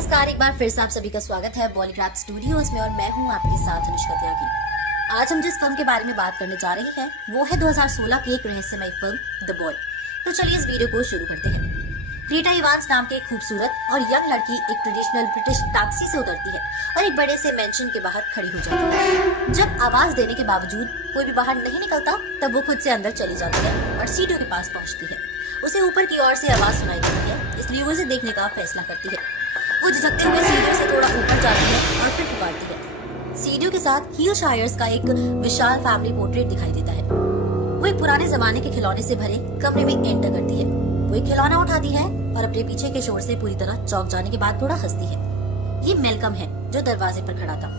नमस्कार, एक बार फिर से आप सभी का स्वागत है बॉलीग्राफ स्टूडियोज में और मैं हूं आपके साथ अनुष्का त्यागी। आज हम जिस फिल्म के बारे में बात करने जा रहे हैं वो है 2016 की एक रहस्यमय फिल्म द बॉय। तो चलिए इस वीडियो को शुरू करते हैं। ग्रेटा इवांस नाम की एक खूबसूरत और यंग लड़की एक ट्रेडिशनल ब्रिटिश टैक्सी से उतरती है और एक बड़े से मेंशन के बाहर खड़ी हो जाती है। जब आवाज देने के बावजूद कोई भी बाहर नहीं निकलता तब वो खुद से अंदर चली जाती है और सीढ़ियों के पास पहुंचती है। उसे ऊपर की ओर से आवाज सुनाई देती है, इसलिए वो उसे देखने का फैसला करती है। वो झिझकते हुए सीढ़ियों से थोड़ा ऊपर जाती है और फिर पुकारती है। सीढ़ियों के साथ हीलशायर्स का एक विशाल फैमिली पोर्ट्रेट दिखाई देता है। वो एक पुराने जमाने के खिलौने से भरे कमरे में एंटर करती है। वो एक खिलौना उठाती है और अपने पीछे के शोर से पूरी तरह चौंक जाने के बाद थोड़ा हंसती है। ये मेलकम है जो दरवाजे पर खड़ा था।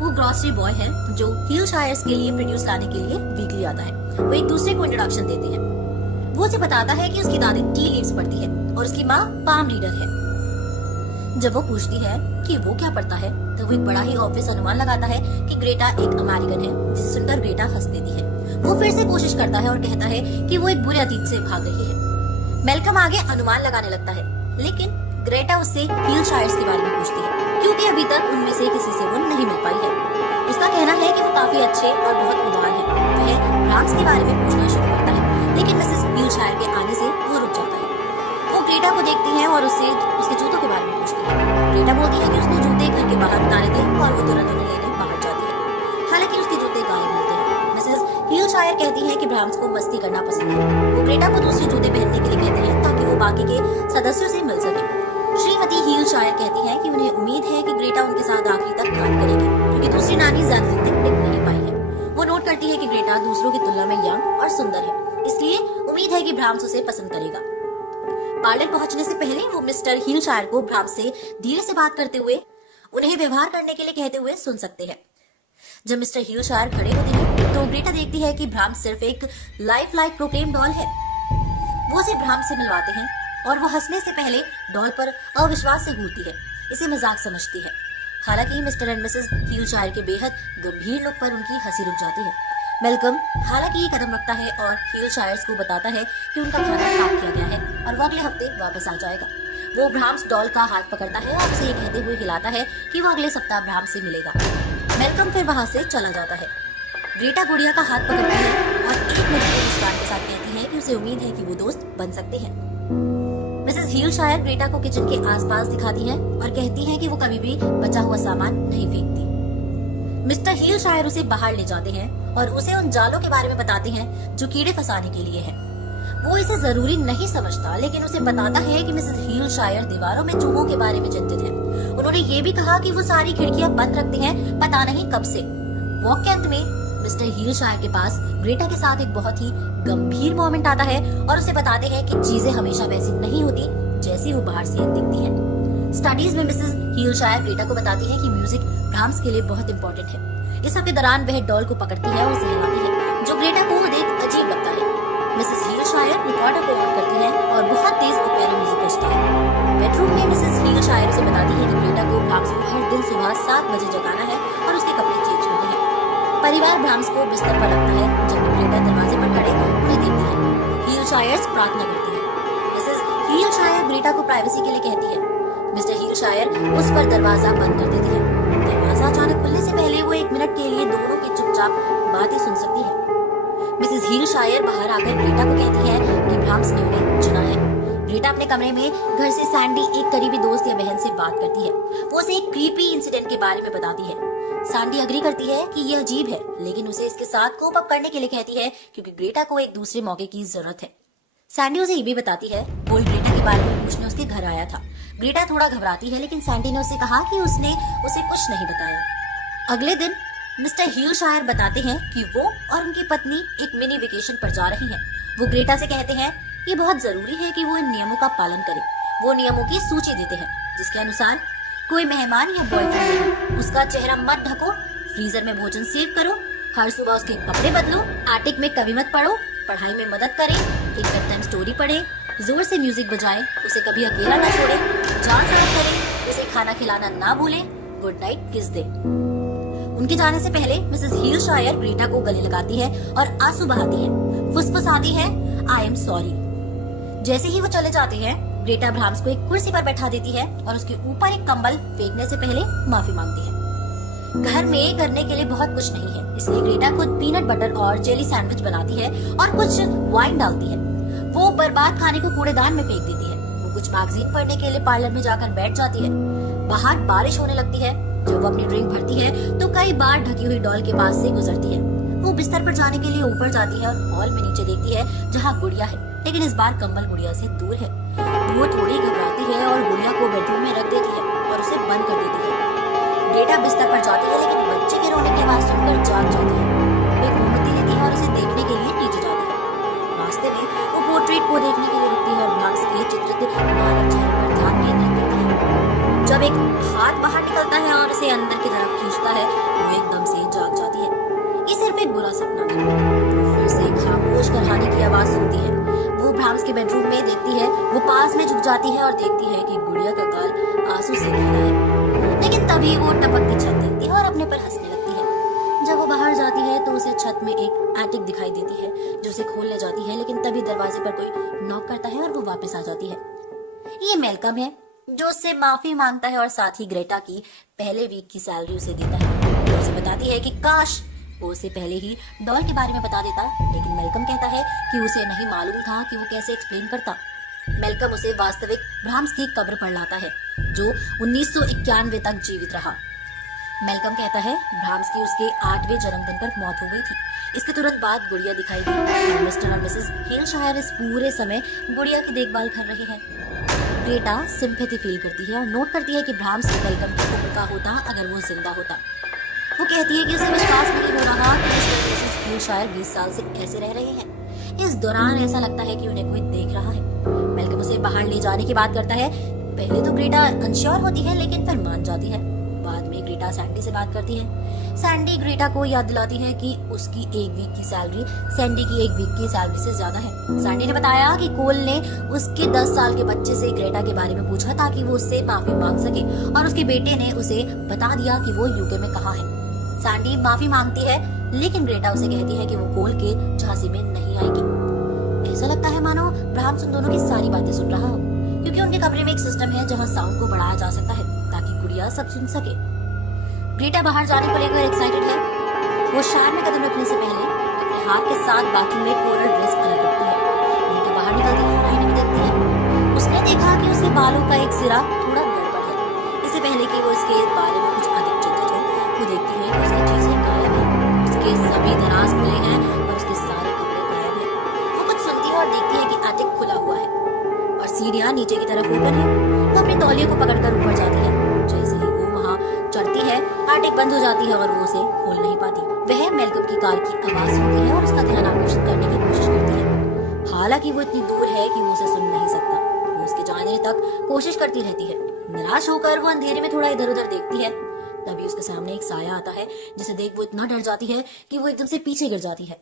वो ग्रोसरी बॉय है जो हीलशायर्स के लिए प्रोड्यूस लाने के लिए वीकली आता है। वो एक दूसरे को इंट्रोडक्शन देते हैं। वो उसे बताता है कि उसकी दादी टी लीव्स पढ़ती है और उसकी माँ पाम रीडर है। जब वो पूछती है कि वो क्या पढ़ता है तो वो एक बड़ा ही ऑब्वियस अनुमान लगाता है कि ग्रेटा एक अमेरिकन है, जिसे सुनकर ग्रेटा हंस देती है। वो फिर से कोशिश करता है और कहता है कि वो एक बुरे अतीत से भाग रही है। मेलकम आगे अनुमान लगाने लगता है, लेकिन ग्रेटा उससे हीलशायर्स के बारे में पूछती है क्योंकि अभी तक उनमें से किसी से वो नहीं मिल पाई है। उसका कहना है कि वो काफी अच्छे और बहुत उदार है। वह ब्राह्म्स के बारे में पूछना शुरू करता है, लेकिन मिसेस हीलशायर के आने से वो रुक जाता है। वो ग्रेटा को देखती है और उससे उसके जूतों के बारे में पूछती है। ग्रेटा बोलती है कि उसने जूते घर के बाहर उतारे थे और वो तुरंत उन्हें लेने बाहर जाती है। हालांकि उसके जूते गायब मिलते हैं। मिसेस हीलशायर कहती है कि ब्राह्म्स को मस्ती करना पसंद है। वो ग्रेटा को दूसरे जूते पहनने के लिए कहते हैं ताकि वो बाकी के सदस्यों से मिल सके। श्रीमती हीलशायर कहती है कि उन्हें उम्मीद है कि ग्रेटा उनके साथ आखिरी तक काम करेगी क्योंकि दूसरी नानी ज्यादा दिन तक टिक नहीं पाई है। वो नोट करती है कि ग्रेटा दूसरों की तुलना में यंग और सुंदर है, इसलिए उम्मीद है कि ब्राह्म्स उसे पसंद करेगा। पार्लर पहुंचने से पहले वो मिस्टर हीलशायर को ब्राह्म्स से धीरे से बात करते हुए उन्हें व्यवहार करने के लिए कहते हुए सुन सकते हैं। जब मिस्टर हीलशायर खड़े होते हैं तो ग्रेटा देखती है कि ब्राह्म्स सिर्फ एक लाइफ लाइक प्रोक्लेम डॉल है। वो उसे ब्राह्म्स से मिलवाते हैं और वो हंसने से पहले डॉल पर अविश्वास से घूरती है, इसे मजाक समझती है। हालांकि मिस्टर एंड मिसेस हीलशायर के बेहद गंभीर लुक पर उनकी हंसी रुक जाती है। मेलकम हालांकि ये कदम रखता है और हीलशायर्स को बताता है कि उनका खाना पैक किया गया है और वो अगले हफ्ते वापस आ जाएगा। वो ब्राह्म्स डॉल का हाथ पकड़ता है और उसे ये कहते हुए हिलाता है कि वो अगले सप्ताह ब्राह्म्स से मिलेगा। मेलकम फिर वहां से चला जाता है। ग्रेटा गुड़िया का हाथ पकड़ती है और एक मजबूत मुस्कान के साथ कहती है कि उसे उम्मीद है कि वो दोस्त बन सकते हैं। मिसेस हीलशायर ग्रेटा को किचन के आसपास दिखाती है और कहती है कि वो कभी भी बचा हुआ सामान नहीं फेंकती। मिस्टर हीलशायर उसे बाहर ले जाते हैं और उसे उन जालों के बारे में बताते हैं जो कीड़े फंसाने के लिए है। वो इसे जरूरी नहीं समझता, लेकिन उसे बताता है कि मिसेस हीलशायर दीवारों में चूहों के बारे में चिंतित है। उन्होंने ये भी कहा कि वो सारी खिड़कियां बंद रखते हैं, पता नहीं कब से। वॉक के अंत में मिस्टर हीलशायर के पास ग्रेटा के साथ एक बहुत ही गंभीर मोमेंट आता है और उसे बताते हैं कि चीजें हमेशा वैसी नहीं होती जैसी वो बाहर से दिखती है। स्टडीज में मिसेस हीलशायर ग्रेटा को बताती है कि म्यूजिक ब्राह्म्स के लिए बहुत इंपॉर्टेंट है। इस सब के दौरान वह डॉल को पकड़ती है और उसे हिलाती है, जो ग्रेटा को देख अजीब लगता है। मिसेस हीलशायर रिकॉर्डर को ऑन करती है और बहुत तेज और प्यारा म्यूजिक बजता है। बेडरूम में मिसेस हीलशायर उसे बताती है कि ग्रेटा को ब्राह्म्स को हर दिन सुबह 7 बजे जगाना है और उसके कपड़े चेंज करने हैं। परिवार ब्राह्म्स को बिस्तर पर रखता है जब ग्रेटा दरवाजे पर खड़े उन्हें देखती है। हीलशायर्स प्रार्थना करती है। मिसेस हीलशायर ग्रेटा को प्राइवेसी के लिए कहती है। मिस्टर हीलशायर उस पर दरवाजा बंद कर देती है। दरवाजा अचानक खुलने से पहले वो 1 मिनट के लिए दोनों की चुपचाप बातें सुन सकती है। मिसेस हीलशायर बाहर आकर ग्रेटा को कहती है कि ब्राह्म्स ने उन्हें चुना है। ग्रेटा अपने कमरे में घर से सैंडी एक करीबी दोस्त या बहन से बात करती है। वो उसे एक क्रीपी इंसिडेंट के बारे में बताती है। सैंडी अग्री करती है कि यह अजीब है, लेकिन उसे इसके साथ कोप अप करने के लिए कहती है क्योंकि ग्रेटा को एक दूसरे मौके की जरूरत है। सैंडी उसे ये भी बताती है बोल ग्रेटा के बारे में पूछने उसके घर आया था। ग्रेटा थोड़ा घबराती है, लेकिन सैंडी ने उसे कहा कि उसने उसे कुछ नहीं बताया। अगले दिन मिस्टर हीलशायर बताते हैं कि वो और उनकी पत्नी एक मिनी वेकेशन पर जा रही हैं। वो ग्रेटा से कहते हैं ये बहुत जरूरी है कि वो इन नियमों का पालन करे। वो नियमों की सूची देते हैं जिसके अनुसार कोई मेहमान या बॉयफ्रेंड नहीं, उसका चेहरा मत ढको, फ्रीजर में भोजन सेव करो, हर सुबह उसके कपड़े बदलो, आर्टिक में कभी मत पढ़ो, पढ़ाई में मदद करें, एक बेड टाइम स्टोरी पढ़े, जोर से म्यूजिक बजाए, उसे कभी अकेला न छोड़े, जान साफ करे, उसे खाना खिलाना ना भूले, गुड नाइट किस दे। उनके जाने से पहले मिसेस हीलशायर ग्रेटा को गले लगाती है और आंसू बहाती है, फुसफुसाती है आई एम सॉरी। जैसे ही वो चले जाते हैं ग्रेटा ब्राह्म्स को एक कुर्सी पर बैठा देती है और उसके ऊपर एक कंबल फेंकने से पहले माफी मांगती है। घर में करने के लिए बहुत कुछ नहीं है, इसलिए ग्रेटा खुद पीनट बटर और जेली सैंडविच बनाती है और कुछ वाइन डालती है। वो बर्बाद खाने को कूड़ेदान में फेंक देती है। वो कुछ मैगजीन पढ़ने के लिए पार्लर में जाकर बैठ जाती है। बाहर बारिश होने लगती है। जब वो अपनी ड्रिंक भरती है तो कई बार ढकी हुई डॉल के पास से गुजरती है। वो बिस्तर पर जाने के लिए ऊपर जाती है और हॉल में नीचे देखती है जहाँ गुड़िया है, लेकिन इस बार कंबल गुड़िया से दूर है। वो थोड़ी घबराती है और गुड़िया को बेडरूम में रख देती है और उसे बंद कर देती है। ग्रेटा बिस्तर पर जाती है, लेकिन बच्चे के रोने की आवाज सुनकर जाग जाती है। वे मोमबत्ती लेती है और उसे देखने के लिए नीचे जाती है। रास्ते में वो पोर्ट्रेट को देखने के लिए रुकती है और ब्राह्म्स के चित्रित मानव चेहरे पर ध्यान केंद्रित करती है। जब एक हाथ बाहर निकलता है और उसे अंदर की तरफ खींचता है, वो एकदम से जाग जाती है। ये सिर्फ एक बुरा सपना था। तो फिर से खामोश कराने की आवाज सुनती है। वो ब्राह्म्स के बेडरूम में देखती है। वो पास में झुक जाती है और देखती है कि गुड़िया का गाल आंसू से भीगा है, लेकिन तभी वो टपकती छत देखती है और अपने पर हंसने लगती है। जब वो बाहर जाती है तो उसे छत में एक एटिक दिखाई देती है जो उसे खोलने जाती है, लेकिन तभी दरवाजे पर कोई नॉक करता है और वो वापस आ जाती है। ये मेलकम है जो उससे माफी मांगता है और साथ ही ग्रेटा की पहले वीक की सैलरी उसे देता है। वो उसे बताती है कि काश वो उसे पहले ही डॉल के बारे में बता देता, लेकिन मेलकम कहता है कि उसे नहीं मालूम था कि वो कैसे एक्सप्लेन करता। मेलकम उसे वास्तविक ब्राह्म्स की कब्र पर लाता है जो 1991 तक जीवित रहा। मेलकम कहता है ब्राह्म्स की उसके 8वें जन्मदिन पर मौत हो गई थी। इसके तुरंत बाद गुड़िया दिखाई दी। मिस्टर और मिसेस हिलशायर इस पूरे समय गुड़िया की देखभाल कर रहे हैं। ग्रेटा सिंपैथी फील करती है और नोट करती है कि ब्राह्म्स मेलकम की उम्र का होता अगर वो जिंदा होता। वो कहती है कि उसे विश्वास नहीं हो रहा कि मिस्टर और मिसेस हिलशायर 20 साल से ऐसे रह रहे हैं। इस दौरान ऐसा लगता है कि उन्हें कोई देख रहा है। मेलकम उसे बाहर ले जाने की बात करता है। पहले तो ग्रेटा अनश्योर होती है, लेकिन फिर मान जाती है। बाद में ग्रेटा सैंडी से बात करती है। सैंडी ग्रेटा को याद दिलाती है कि उसकी एक वीक की सैलरी सैंडी की एक वीक की सैलरी से ज्यादा है। सैंडी ने बताया कि कोल ने उसके 10 साल के बच्चे से ग्रेटा के बारे में पूछा ताकि वो उससे माफी मांग सके, और उसके बेटे ने उसे बता दिया कि वो यूके में कहाँ है। सैंडी माफी मांगती है, लेकिन ग्रेटा उसे कहती है कि वो कोल के झांसी में नहीं आएगी। ऐसा लगता है मानो ब्राह्म्स उन दोनों की सारी बातें सुन रहा हो, क्योंकि उनके कमरे में एक सिस्टम है जहां साउंड को बढ़ाया जा सकता है ताकि गुड़िया सब सुन सके। ग्रेटा बाहर जाने को लेकर एक्साइटेड है। वो शार में कदम रखने से पहले अपने हाथ के साथ बाथरूम में कोरल ड्रेस अलग रखती है। ग्रेटा बाहर निकलती है और आईने में देखती है। उसने देखा कि उसके बालों का एक सिरा थोड़ा गड़बड़ है। इससे पहले कि वो इसके बारे में कुछ अधिक चिंतित हो, वो देखती है कि उसकी चीजें गायब है। उसके सभी दराज खुले हैं और उसके सारे कपड़े गायब है। वो कुछ सुनती है और देखती है कि एटिक खुला हुआ है और सीढ़ियां नीचे की तरफ ओपन है। तो अपने तौलिए को पकड़कर ऊपर जाती है। जैसे ही वो वहाँ चढ़ती है, एटिक बंद हो जाती है और वो उसे खोल नहीं पाती। वह मेलकम की कार की आवाज सुनती है और उसका ध्यान आकर्षित करने की कोशिश करती है। हालांकि वो इतनी दूर है कि वो उसे सुन नहीं सकता। वो उसके जाने तक कोशिश करती रहती है। निराश होकर वो अंधेरे में थोड़ा इधर उधर देखती है। तभी उसके सामने एक साया आता है, जिसे देख वो इतना डर जाती है कि वो एकदम से पीछे गिर जाती है।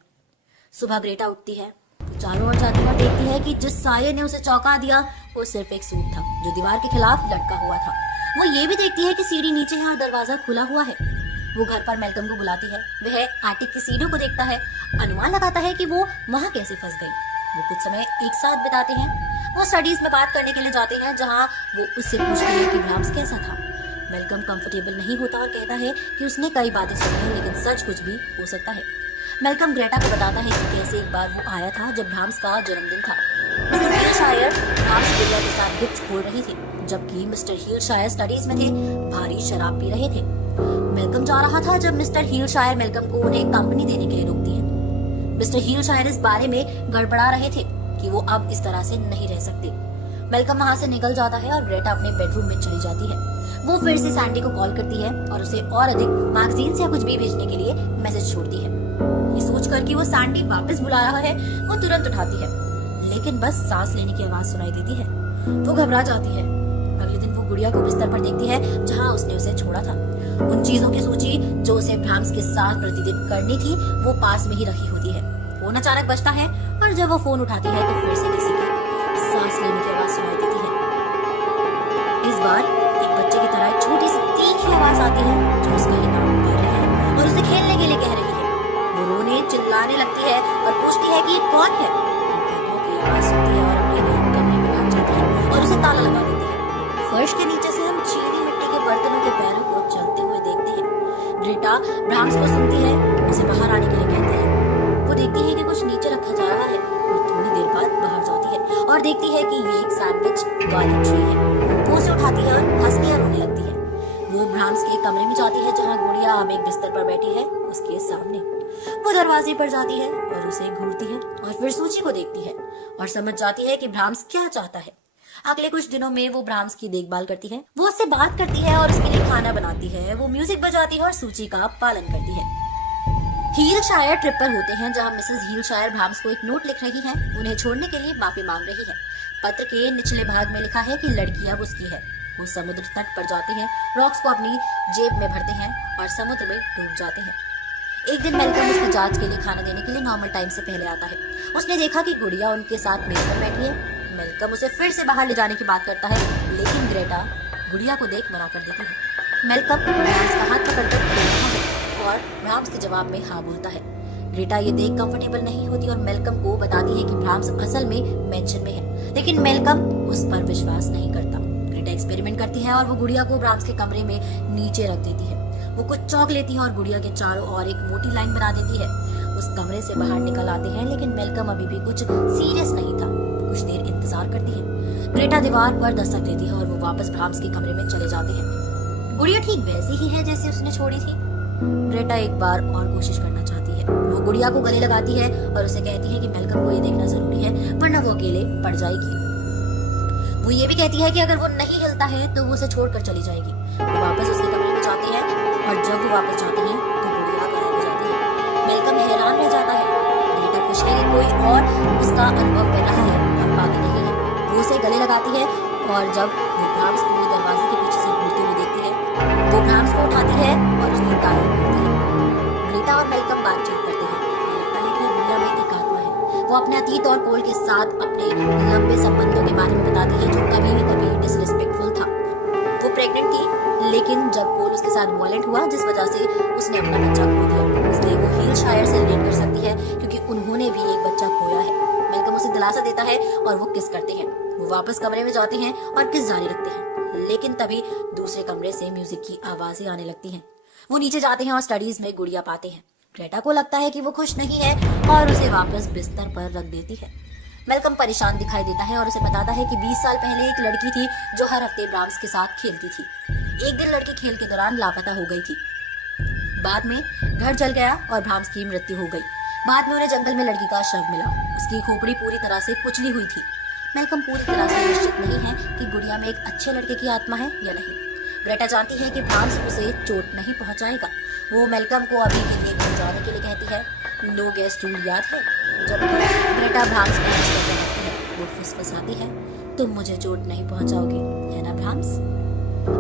सुबह ग्रेटा उठती है, चारों ओर जाती है और देखती है कि जिस साये ने उसे चौंका दिया वो सिर्फ एक सूट था जो दीवार के खिलाफ लटका हुआ था। वो ये भी देखती है कि सीढ़ी नीचे है और दरवाजा खुला हुआ है। वो घर पर मेलकम को बुलाती है। वह एटिक की सीढ़ियों को देखता है, अनुमान लगाता है कि वो वहाँ कैसे फंस गई। वो कुछ समय एक साथ बिताते हैं। वो स्टडीज में बात करने के लिए जाते हैं, जहाँ वो उससे पूछती है कि ब्राह्म्स कैसा था। मेलकम कंफर्टेबल नहीं होता और कहता है कि उसने कई बातें सुनी हैं, लेकिन सच कुछ भी हो सकता है। मेलकम ग्रेटा को बताता है कि कैसे एक बार वो आया था जब ब्राह्म्स का जन्मदिन था। मिसेस हिलशायर ब्राह्म्स गुड़िया के साथ गिफ्ट खोल रही थी, जबकि मिस्टर हिलशायर स्टडीज में थे, भारी शराब पी रहे थे। मेलकम जा रहा था जब मिस्टर हिलशायर मेलकम को उन्हें कंपनी देने के लिए रोकती है। मिस्टर हिलशायर इस बारे में गड़बड़ा रहे थे कि वो अब इस तरह से नहीं रह सकते। मेलकम वहाँ से निकल जाता है और ग्रेटा अपने बेडरूम में चली जाती है। वो फिर से सैंडी को कॉल करती है और उसे और अधिक मैगजीन्स या कुछ भी भेजने के लिए मैसेज छोड़ती है। ये सोचकर कि वो सैंडी वापस बुला रहा है, वो तुरंत उठाती है, लेकिन बस सांस लेने की आवाज सुनाई देती है। वो घबरा जाती है। अगले दिन वो गुड़िया को बिस्तर पर देखती है जहाँ उसने उसे छोड़ा था। उन चीजों की सूची जो उसे ब्राह्म्स के साथ प्रतिदिन करनी थी वो पास में ही रखी होती है। फोन अचानक बजता है और जब वो फोन उठाती है तो फिर से किसी की सांस लेने की आवाज सुनाई देती है। इस बार एक बच्चे की तरह एक छोटी सी तीखी आवाज आती है जो उसका ही नाम पुकार रही है और उसे खेलने के लिए कह रही है। वो रोने चिल्लाने लगती है और पूछती है कि ये कौन है। वो कदमों की आवाज सुनती है और अपने कमरे में भाग जाती है और उसे ताला लगा देती है। फर्श के नीचे से हम चीनी मिट्टी के बर्तनों के पैरों को चलते हुए देखते हैं। ग्रेटा ब्राह्म्स को सुनती है, उसे बाहर आने के लिए कहती है। वो देखती है कि कुछ नीचे रखा जा रहा है और थोड़ी देर बाद बाहर जाती है और देखती है कि ये एक सैंडविच वाली ट्रे है। वो उसे उठाती है और हंसने या रोने लगती है। वो ब्राह्म्स के कमरे में जाती है जहाँ गुड़िया अब एक बिस्तर पर बैठी है उसके सामने। वो दरवाजे पर जाती है और उसे घूरती है और फिर सूची को देखती है और समझ जाती है कि ब्राह्म्स क्या चाहता है। अगले कुछ दिनों में वो ब्राह्म्स की देखभाल करती है। वो उससे बात करती है और उसके लिए खाना बनाती है। वो म्यूजिक बजाती है और सूची का पालन करती है। हीलशायर ट्रिप पर होते हैं जहां मिसेस हीलशायर ब्राह्म्स को एक नोट लिख रही हैं, उन्हें छोड़ने के लिए माफी मांग रही है। पत्र के निचले भाग में लिखा है कि लड़की अब उसकी है। वो समुद्र तट पर जाते हैं, रॉक्स को अपनी जेब में भरते हैं और समुद्र में डूब जाते हैं। एक दिन मेलकम उसकी जांच के लिए खाना देने के लिए नॉर्मल टाइम से पहले आता है। उसने देखा कि गुड़िया उनके साथ मेज पर बैठी है। मेलकम उसे फिर से बाहर ले जाने की बात करता है, लेकिन ग्रेटा गुड़िया को देख मना कर देती है। मेलकम ब्राह्म्स का हाथ पकड़कर खेल रहा है और ब्राह्म्स के जवाब में हाँ बोलता है। ग्रेटा ये देख कंफर्टेबल नहीं होती और मेलकम को बताती है कि ब्राह्म्स असल में मेंशन में है, लेकिन मेलकम उस पर विश्वास नहीं करता। ग्रेटा एक्सपेरिमेंट करती है और वो गुड़िया को ब्राह्म्स के कमरे में नीचे रख देती है। वो कुछ चौक लेती है और गुड़िया के चारों ओर एक मोटी लाइन बना देती है। उस कमरे से बाहर निकल आते हैं, लेकिन मेलकम अभी भी कुछ सीरियस नहीं था। कुछ देर इंतजार करती है। ग्रेटा दीवार पर दस्तक देती है और वो वापस ब्राह्म्स के कमरे में चले जाते हैं। गुड़िया ठीक वैसी ही है जैसे उसने छोड़ी थी। ग्रेटा एक बार और कोशिश करना चाहती है। वो गुड़िया को गले लगाती है और उसे कहती है कि मेलकम को ये देखना जरूरी है, वरना वो अकेले पड़ जाएगी। वो ये भी कहती है कि अगर वो नहीं हिलता है तो वो उसे छोड़कर चली जाएगी। वो वापस उसके कमरे में जाती है और जब वो वापस जाती है तो गुड़िया गायब हो जाती है। मेलकम हैरान रह जाता है। ग्रेटा खुश है कि कोई और उसका अनुभव कर रहा है और बाकी नहीं है। वो उसे गले लगाती है और जब वो ब्राह्म्स को दरवाजे के पीछे से घूरते हुए देखती है, वो ब्राह्म्स को उठाती है और उसकी तारीफ करती है। ग्रेटा और मेलकम बातचीत करते हैं। लगता है कि दुनिया में एक आत्मा है। वो अपने अतीत और कोल के साथ अपने लंबे संबंधों के बारे में बताती है जो कभी डिसरिस्पेक्टफुल था। वो प्रेग्नेंट थी, लेकिन जब कोल उसके साथ वायलेंट हुआ जिस वजह से उसने अपना बच्चा खो दिया, इसलिए वो हीलशायर से रिलेट कर सकती है क्योंकि उन्होंने भी एक बच्चा खोया है। मेलकम उसे दिलासा देता है और वो किस करते हैं। वो वापस कमरे में जाते हैं और किस जारी रखते हैं, लेकिन तभी दूसरे कमरे से म्यूजिक की आवाजें आने लगती हैं। वो नीचे जाते हैं और स्टडीज में गुड़िया पाते हैं। ग्रेटा को लगता है कि वो खुश नहीं है और उसे वापस बिस्तर पर रख देती है। मेलकम परेशान दिखाई देता है और उसे बताता है कि 20 साल पहले एक लड़की थी जो हर हफ्ते ब्राह्म्स के साथ खेलती थी। एक दिन लड़की खेल के दौरान लापता हो गई थी। बाद में घर जल गया और ब्राह्म्स की मृत्यु हो गई। बाद में उन्हें जंगल में लड़की का शव मिला। उसकी खोपड़ी पूरी तरह से कुचली हुई थी। मेलकम पूरी तरह से निश्चित नहीं है कि गुड़िया में एक अच्छे लड़के की आत्मा है या नहीं। ग्रेटा जानती है कि ब्राह्म्स उसे चोट नहीं पहुंचाएगा। वो मेलकम को अभी के लिए घर जाने के लिए कहती है। नो गेस्ट रूल याद है? जब ग्रेटा ब्राह्म्स को किस करने लगती है, वो फुसफुसाती है, तुम मुझे चोट नहीं पहुंचाओगे, है ना ब्राह्म्स?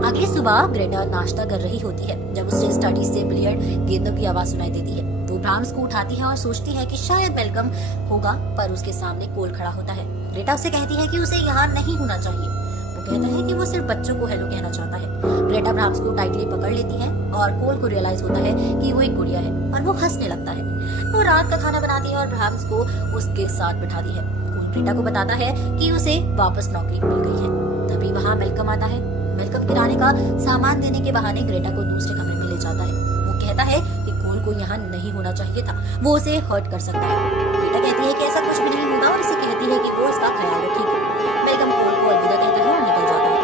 अगली सुबह ग्रेटा नाश्ता कर रही होती है जब उसे स्टडी से बिलियर्ड गेंदों की आवाज सुनाई देती है। वो ब्राह्म्स को उठाती है और सोचती है कि शायद मेलकम होगा, पर उसके सामने कोल खड़ा होता है। ग्रेटा उसे कहती है कि उसे यहाँ नहीं होना चाहिए। वो कहता है कि वो सिर्फ बच्चों को हेलो कहना चाहता है। ग्रेटा ब्राह्म्स को टाइटली पकड़ लेती है और कोल को रियलाइज होता है कि वो एक गुड़िया है और वो हंसने लगता है। वो रात का खाना बनाती है और ब्राह्म्स को उसके साथ बिठाती है। कोल ग्रेटा को बताता है कि उसे वापस नौकरी मिल गई है। तभी वहाँ मेलकम आता है। मेलकम किराने का सामान देने के बहाने ग्रेटा को दूसरे कमरे में ले जाता है। वो कहता है कि कोल को यहाँ नहीं होना चाहिए था, वो उसे हर्ट कर सकता है। ग्रेटा कहती है कि ऐसा कुछ भी नहीं होगा और उसे कहती है कि वो उसका ख्याल रखेगी। मेलकम कोल को अलविदा कहता है और निकल जाता है,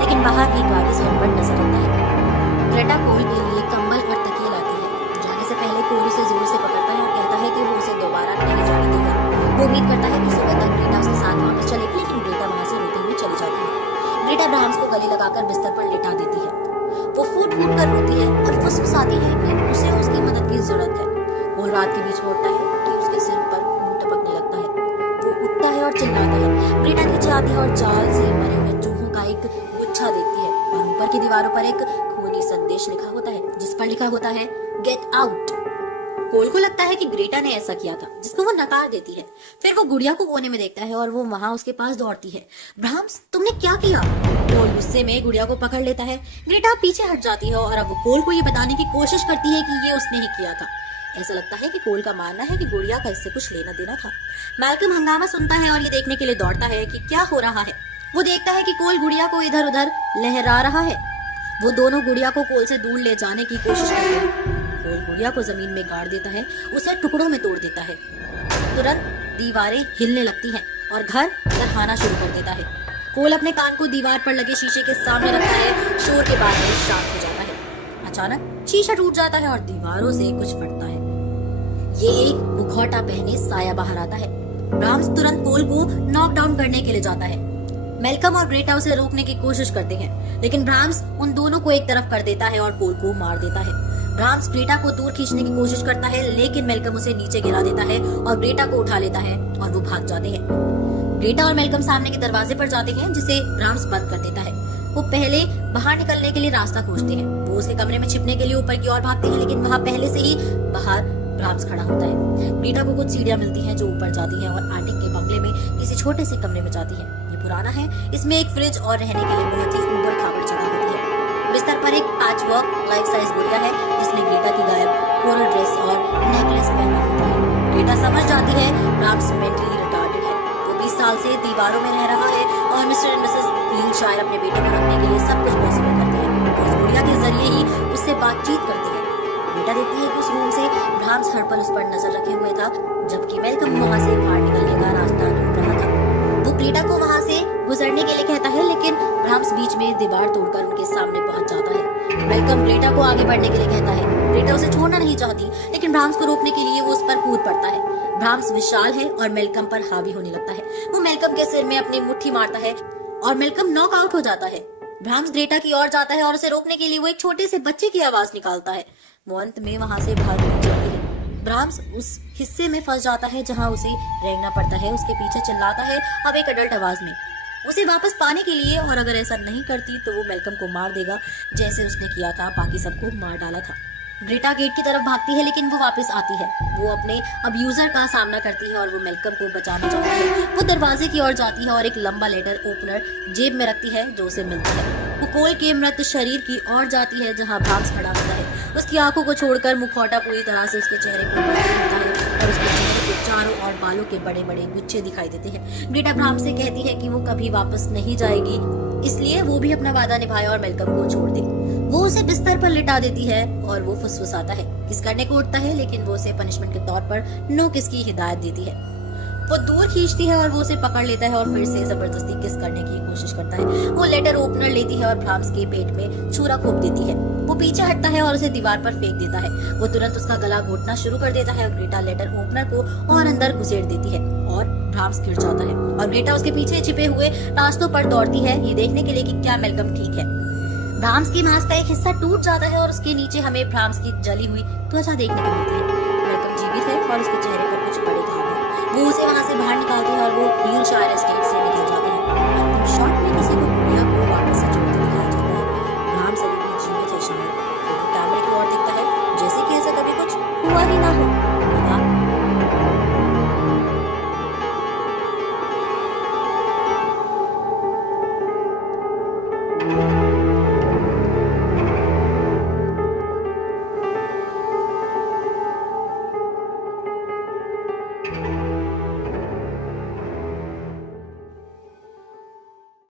लेकिन बाहर ही गाड़ी से उन पर नजर रखता है। ग्रेटा कोल के लिए कंबल और तकिए लाती है। जाने से पहले कोल उसे जोर से पकड़ता है और कहता है कि वो उसे दोबारा नहीं जाने देगा। वो उम्मीद करता है कि सुबह तक ग्रेटा उसके साथ वापस चलेगी, लेकिन ग्रेटा वहां से रोते हुए चली जाती है। ग्रेटा ब्राह्म्स को गले लगाकर बिस्तर पर लिटा देती है। वो फूट फूट कर रोती है और फुसफुसाती है कि उसे उसकी मदद की जरूरत है। कोल रात के बीच में उठता है कि उसके सिर पर खून टपकने लगता है। वो उठता है और चिल्लाता है। ग्रेटा नीचे आती है और जाल से मरे हुए चूहों का एक गुच्छा देखती है और ऊपर की दीवारों पर एक खूनी संदेश लिखा होता है जिस पर लिखा होता है गेट आउट। कोल को लगता है कि ग्रेटा ने ऐसा किया था, जिसको वो नकार देती है। फिर वो गुड़िया को कोने में देखता है और वो वहां उसके पास दौड़ती है। ब्राह्म्स, तुमने क्या किया? कोल गुस्से में गुड़िया को पकड़ लेता है। ग्रेटा पीछे हट जाती है और अब वो कोल को ये बताने की कोशिश करती है कि ये उसने ही किया था। ऐसा लगता है कि कोल का मानना है कि गुड़िया का इससे कुछ लेना देना था। मेलकम हंगामा सुनता है और ये देखने के लिए दौड़ता है कि क्या हो रहा है। वो देखता है कि कोल गुड़िया को इधर उधर लहरा रहा है। वो दोनों गुड़िया को कोल से दूर ले जाने की कोशिश करते हैं। कोल गुड़िया को जमीन में गाड़ देता है, उसे टुकड़ों में तोड़ देता है। तुरंत दीवारें हिलने लगती हैं और घर दहाना शुरू कर देता है। कोल अपने कान को दीवार पर लगे शीशे के सामने रखता है। शोर के बाद में शांत हो जाता है। अचानक शीशा टूट जाता है और दीवारों से कुछ फटता है। ये एक मुखौटा पहने साया बाहर आता है। ब्राह्म्स तुरंत कोल को नॉक डाउन करने के लिए जाता है। मेलकम और ग्रेटा उसे रोकने की कोशिश करते हैं, लेकिन ब्राह्म्स उन दोनों को एक तरफ कर देता है और कोल को मार देता है। ब्राह्म्स ग्रेटा को दूर खींचने की कोशिश करता है, लेकिन मेलकम उसे नीचे गिरा देता है और ग्रेटा को उठा लेता है और वो भाग जाते हैं। ग्रेटा और मेलकम सामने के दरवाजे पर जाते हैं, जिसे ब्राह्म्स बंद कर देता है। वो पहले बाहर निकलने के लिए रास्ता खोजते हैं। वो उसके कमरे में छिपने के लिए ऊपर की ओर भागते हैं, लेकिन वहाँ पहले से ही बाहर ब्राह्म्स खड़ा होता है। ग्रेटा को कुछ सीढ़ियां मिलती हैं जो ऊपर जाती हैं और आर्टिक के बंगले में किसी छोटे से कमरे में जाती हैं। ये पुराना है, इसमें एक फ्रिज और रहने के लिए बहुत ही ऊबड़ खाबड़ जगह होती है। बिस्तर पर एक पैचवर्क लाइफ साइज गुड़िया है, जिसने ग्रेटा की गायब कोरल ड्रेस और नेकलेस पहना होता है। ग्रेटा समझ जाती है ब्राह्म्स मेंटली रिटार्डेड है। वो 20 साल से दीवारों में रह रहा है और मिस्टर एंड मिसेस हिलशायर अपने बेटे को रखने के लिए सब कुछ पॉसिबल करते हैं और उस गुड़िया के जरिए ही उससे बातचीत करते हैं। ग्रेटा देखती है कि उस रूम से ब्राह्म्स हर पल उस पर नजर रखे हुए था, जबकि मेलकम वहां से बाहर निकलने का रास्ता ढूंढ रहा था। वो ग्रेटा को वहां से गुजरने के लिए कहता है, लेकिन ब्राह्म्स बीच में दीवार तोड़कर उनके सामने पहुंच जाता है। मेलकम ग्रेटा को आगे बढ़ने के लिए कहता है। ग्रेटा उसे छोड़ना नहीं चाहती, लेकिन ब्राह्म्स को रोकने के लिए वो उस पर कूद पड़ता है। ब्राह्म्स विशाल है और मेलकम पर हावी होने लगता है। वो मेलकम के सिर में अपनी मुट्ठी मारता है और मेलकम नॉक आउट हो जाता है। ब्राह्म्स ग्रेटा की ओर जाता है और उसे रोकने के लिए वो एक छोटे से बच्चे की आवाज निकालता है। वो अंत में वहां से भाग जाती है। ब्राह्म्स उस हिस्से में फंस जाता है जहां उसे रेंगना पड़ता है। उसके पीछे चिल्लाता है, अब एक अडल्ट आवाज में, उसे वापस पाने के लिए, और अगर ऐसा नहीं करती तो वो मेलकम को मार देगा, जैसे उसने किया था, बाकी सबको मार डाला था। ग्रेटा गेट की तरफ भागती है, लेकिन वो वापस आती है। वो अपने अब्यूजर का सामना करती है और वो मेलकम को बचाना चाहती है। वो दरवाजे की ओर जाती है और एक लंबा लेटर ओपनर जेब में रखती है जो उसे मिलता है। वो कोल के मृत शरीर की ओर जाती है जहां ब्राह्म्स खड़ा होता है। उसकी आंखों को छोड़कर मुखौटा पूरी तरह से उसके चेहरे को ढक लेता है और उसके चेहरे के चारों ओर बालों के बड़े बड़े गुच्छे दिखाई देते हैं। ग्रेटा ब्राह्म्स से कहती है कि वो कभी वापस नहीं जाएगी, इसलिए वो भी अपना वादा निभाए और मेलकम को छोड़ दे। वो उसे बिस्तर पर लिटा देती है और वो फुसफुसाता है, किस करने को उठता है, लेकिन वो उसे पनिशमेंट के तौर पर नो किस की हिदायत देती है। वो दूर खींचती है और वो उसे पकड़ लेता है और फिर से जबरदस्ती किस करने की कोशिश करता है। वो लेटर ओपनर लेती है और ब्राह्म्स के पेट में छुरा घोंप देती है। वो पीछे हटता है और उसे दीवार पर फेंक देता है। वो तुरंत उसका गला घोटना शुरू कर देता है और ग्रेटा लेटर ओपनर को और अंदर घुसेड़ देती है और ब्राह्म्स गिर जाता है और ग्रेटा उसके पीछे छिपे हुए रास्तों पर दौड़ती है, ये देखने के लिए कि क्या मेलकम ठीक है। ब्राह्म्स की मांस का एक हिस्सा टूट जाता है और उसके नीचे हमें ब्राह्म्स की जली हुई त्वचा देखने को मिलती है। मेलकम जीवित है और उसके चेहरे पर कुछ बड़े घाव हैं। वो उसे वहां से बाहर निकालती है और वो